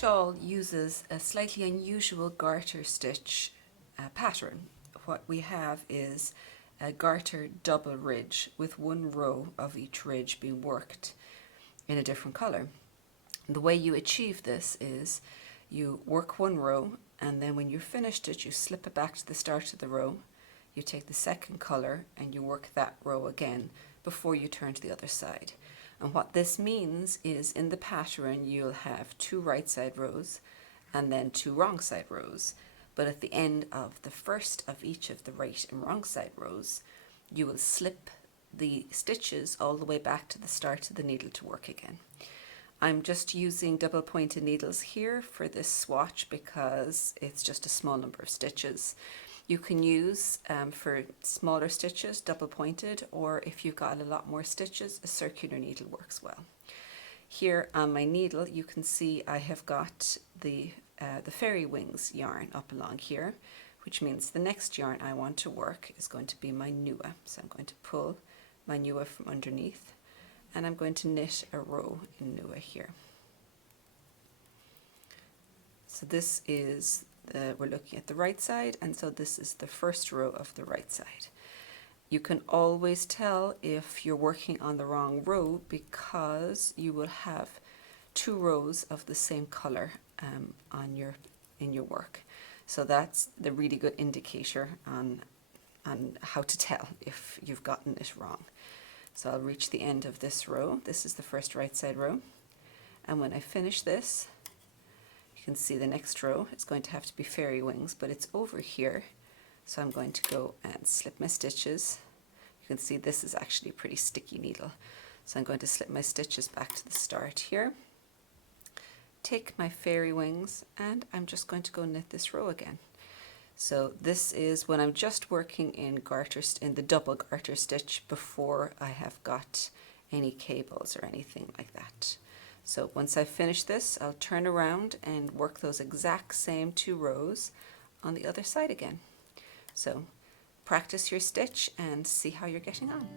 shawl uses a slightly unusual garter stitch pattern. What we have is a garter double ridge with one row of each ridge being worked in a different colour. The way you achieve this is you work one row, and then when you've finished it, you slip it back to the start of the row, you take the second colour and you work that row again before you turn to the other side. And what this means is in the pattern you'll have 2 right side rows and then 2 wrong side rows. But at the end of the first of each of the right and wrong side rows, you will slip the stitches all the way back to the start of the needle to work again. I'm just using double pointed needles here for this swatch because it's just a small number of stitches. You can use, for smaller stitches, double pointed, or if you've got a lot more stitches, a circular needle works well. Here on my needle you can see I have got the fairy wings yarn up along here, which means the next yarn I want to work is going to be my Nua. So I'm going to pull my Nua from underneath and I'm going to knit a row in Nua here. So this is we're looking at the right side, and so this is the first row of the right side. You can always tell if you're working on the wrong row because you will have 2 rows of the same color in your work. So that's the really good indicator on how to tell if you've gotten it wrong. So I'll reach the end of this row. This is the first right side row, and when I finish this, you can see the next row. It's going to have to be fairy wings, but it's over here. So I'm going to go and slip my stitches. You can see this is actually a pretty sticky needle. So I'm going to slip my stitches back to the start here. Take my fairy wings and I'm just going to go knit this row again. So this is when I'm just working in the double garter stitch before I have got any cables or anything like that. So once I finish this, I'll turn around and work those exact same 2 rows on the other side again. So practice your stitch and see how you're getting on.